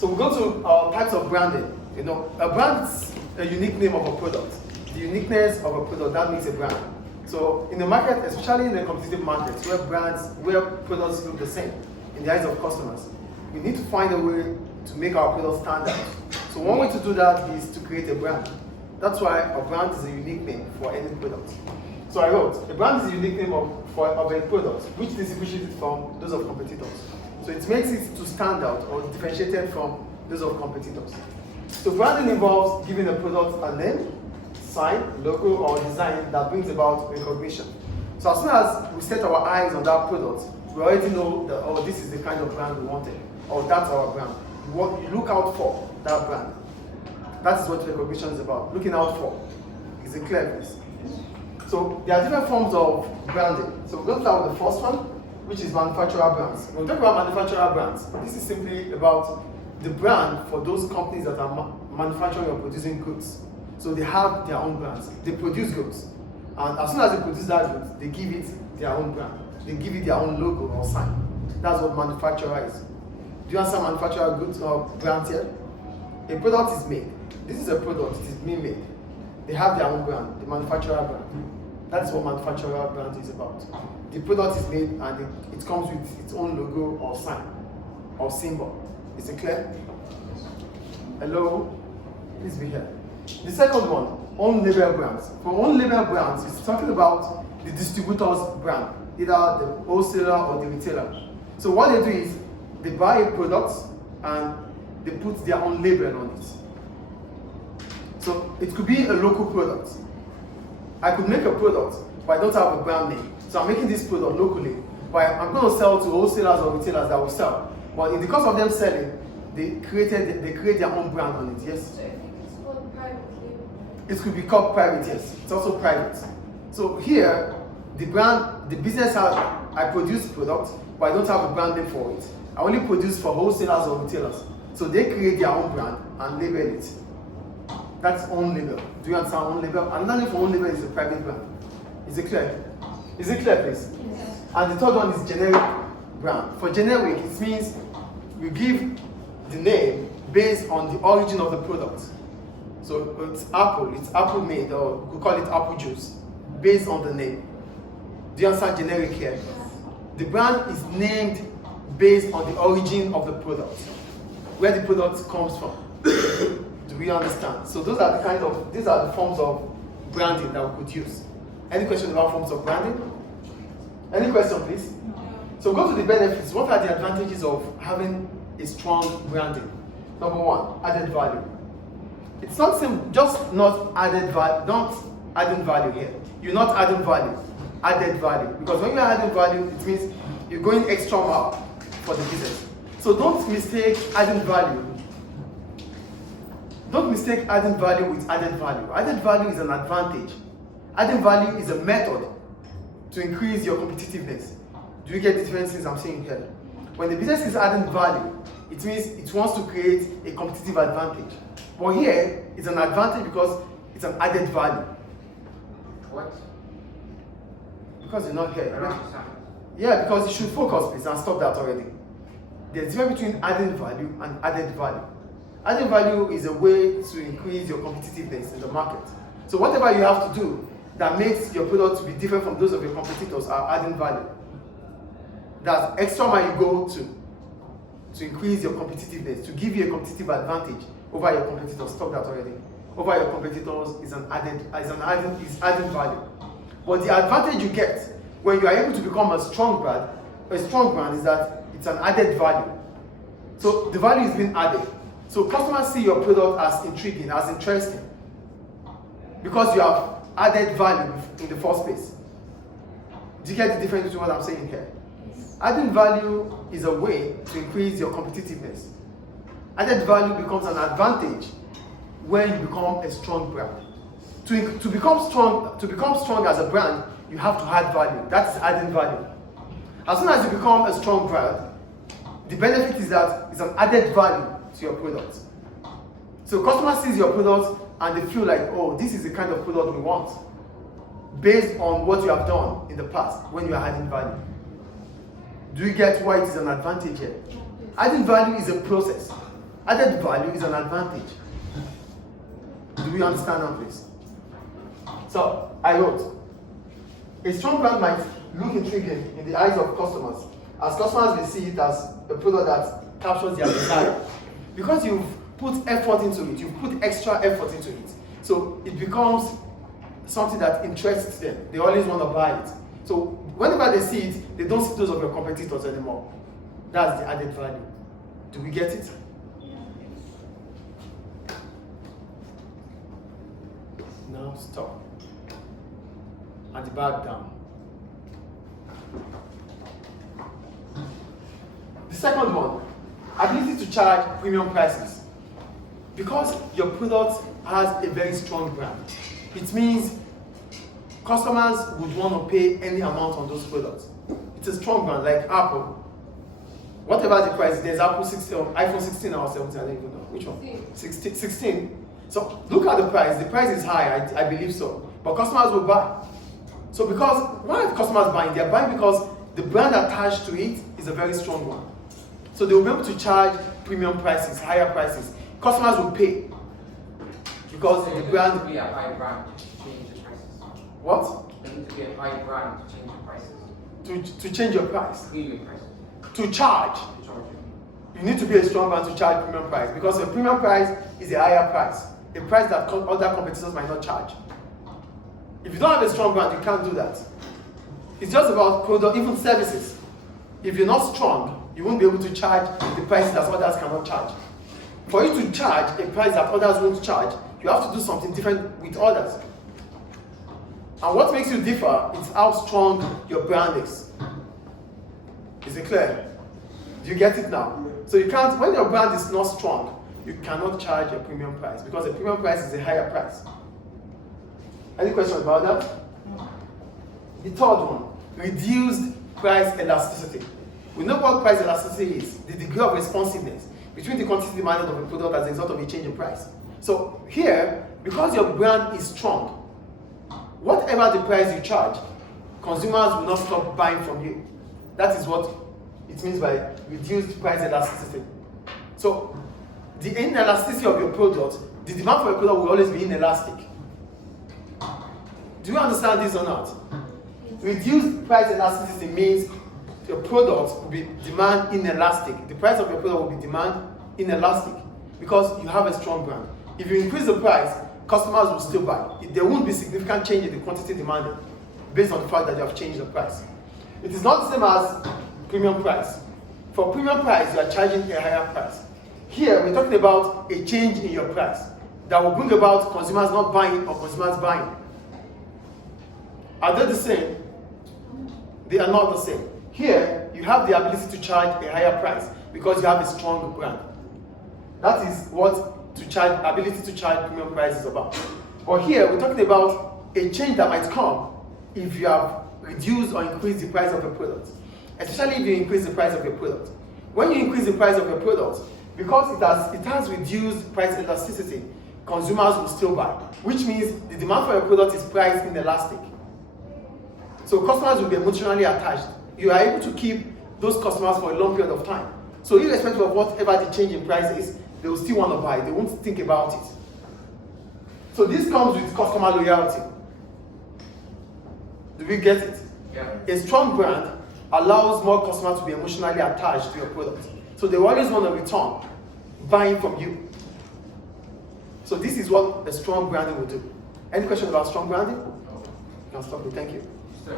So we go to types of branding. You know, a brand is a unique name of a product. The uniqueness of a product, that makes a brand. So in the market, especially in the competitive markets, where products look the same in the eyes of customers, we need to find a way to make our product stand out. So one way to do that is to create a brand. That's why a brand is a unique name for any product. So I wrote, a brand is a unique name of a product, which distinguishes it from those of competitors. So it makes it to stand out or differentiated from those of competitors. So branding involves giving a product a name, sign, logo, or design that brings about recognition. So as soon as we set our eyes on that product, we already know that, oh, this is the kind of brand we wanted, or that's our brand. You look out for that brand. That is what recognition is about, looking out for. Is it clear, please? So there are different forms of branding. So we're going to start with the first one, which is manufacturer brands. When we talk about manufacturer brands, this is simply about the brand for those companies that are manufacturing or producing goods. So they have their own brands. They produce goods. And as soon as they produce that goods, they give it their own brand. They give it their own logo or sign. That's what manufacturer is. Do you understand manufacturer goods or brands here? A product is made. This is a product, it is being made. They have their own brand, the manufacturer brand. That's what manufacturer brand is about. The product is made and it comes with its own logo or sign or symbol. Is it clear? Hello? Please be here. The second one, own label brands. For own label brands, it's talking about the distributor's brand, either the wholesaler or the retailer. So what they do is they buy a product and they put their own label on it. So it could be a local product. I could make a product, but I don't have a brand name. So I'm making this product locally, but I'm going to sell to wholesalers or retailers that will sell. But in the course of them selling, they create their own brand on it. Yes. So it's called private label. It could be called private. Yes. It's also private. So here, the business has, I produce product, but I don't have a brand name for it. I only produce for wholesalers or retailers. So they create their own brand and label it. That's own label. Do you understand own label? Another name for own label is a private brand. Is it clear? Is it clear, please? Yes. And the third one is generic brand. For generic, it means we give the name based on the origin of the product. So it's apple made, or we call it apple juice, based on the name. Do you understand generic here? The brand is named based on the origin of the product, where the product comes from. Do we understand? So these are the forms of branding that we could use. Any question about forms of branding? Any question, please? So go to the benefits. What are the advantages of having a strong branding? Number one, added value. It's not just not added value, not adding value here. You're not adding value, added value. Because when you're adding value, it means you're going extra mile for the business. So don't mistake adding value. Don't mistake adding value with added value. Added value is an advantage. Adding value is a method to increase your competitiveness. Do you get the differences I'm saying here? When the business is adding value, it means it wants to create a competitive advantage. But here, it's an advantage because it's an added value. What? Because you're not here. I don't understand. Yeah, because you should focus, please, and stop that already. There's a difference between adding value and added value. Adding value is a way to increase your competitiveness in the market. So whatever you have to do that makes your product to be different from those of your competitors are adding value. That's extra mile you go to increase your competitiveness, to give you a competitive advantage over your competitors. Stop that already. Over your competitors is added value. But the advantage you get when you are able to become a strong brand is that it's an added value. So the value is being added. So customers see your product as intriguing, as interesting, because you have added value in the first place. Do you get the difference between what I'm saying here? Yes. Adding value is a way to increase your competitiveness. Added value becomes an advantage when you become a strong brand. To become strong as a brand, you have to add value. That's adding value. As soon as you become a strong brand, the benefit is that it's an added value to your product. So customers sees your product and they feel like, oh, this is the kind of product we want, based on what you have done in the past when you are adding value. Do you get why it is an advantage here? Adding value is a process. Added value is an advantage. Do we understand that, please? So, I wrote, a strong brand might look intriguing in the eyes of customers, as customers will see it as a product that captures their desire. Because you've put effort into it, you've put extra effort into it. So it becomes something that interests them. They always want to buy it. So whenever they see it, they don't see those of your competitors anymore. That's the added value. Do we get it? Now stop. And the back down. The second one, ability to charge premium prices. Because your product has a very strong brand, it means customers would want to pay any amount on those products. It's a strong brand, like Apple. Whatever the price, there's Apple 16, iPhone 16 or 17, I don't even know. Which one? 16. So look at the price. The price is high, I believe so. But customers will buy. So because, why are customers buying? They're buying because the brand attached to it is a very strong one. So they will be able to charge premium prices, higher prices. Customers will pay. Because So the there brand... needs to be a high brand to change the prices. What? There needs to be a high brand to change the prices. To change your price. Premium prices. To charge. To charge you. You need to be a strong brand to charge premium price. Because a premium price is a higher price. A price that other competitors might not charge. If you don't have a strong brand, you can't do that. It's just about product, even services. If you're not strong, you won't be able to charge the prices that others cannot charge. For you to charge a price that others won't charge, you have to do something different with others. And what makes you differ is how strong your brand is. Is it clear? Do you get it now? So you can't, when your brand is not strong, you cannot charge a premium price because a premium price is a higher price. Any questions about that? The third one, reduced price elasticity. We know what price elasticity is, the degree of responsiveness between the quantity demanded of a product as a result of a change in price. So here, because your brand is strong, whatever the price you charge, consumers will not stop buying from you. That is what it means by reduced price elasticity. So the inelasticity of your product, the demand for your product will always be inelastic. Do you understand this or not? Reduced price elasticity means your product will be demand inelastic. The price of your product will be demand inelastic because you have a strong brand. If you increase the price, customers will still buy. There won't be significant change in the quantity demanded based on the fact that you have changed the price. It is not the same as premium price. For premium price, you are charging a higher price. Here, we're talking about a change in your price that will bring about consumers not buying or consumers buying. Are they the same? They are not the same. Here, you have the ability to charge a higher price because you have a strong brand. That is what ability to charge premium price is about. But here, we're talking about a change that might come if you have reduced or increased the price of your product. Especially if you increase the price of your product. When you increase the price of your product, because it has reduced price elasticity, consumers will still buy, which means the demand for your product is price inelastic. So customers will be emotionally attached. You are able to keep those customers for a long period of time. So irrespective of whatever the change in price is, they will still want to buy. They won't think about it. So this comes with customer loyalty. Do we get it? Yeah. A strong brand allows more customers to be emotionally attached to your product. So they always want to return buying from you. So this is what a strong branding will do. Any question about strong branding? No, stop it. Thank you.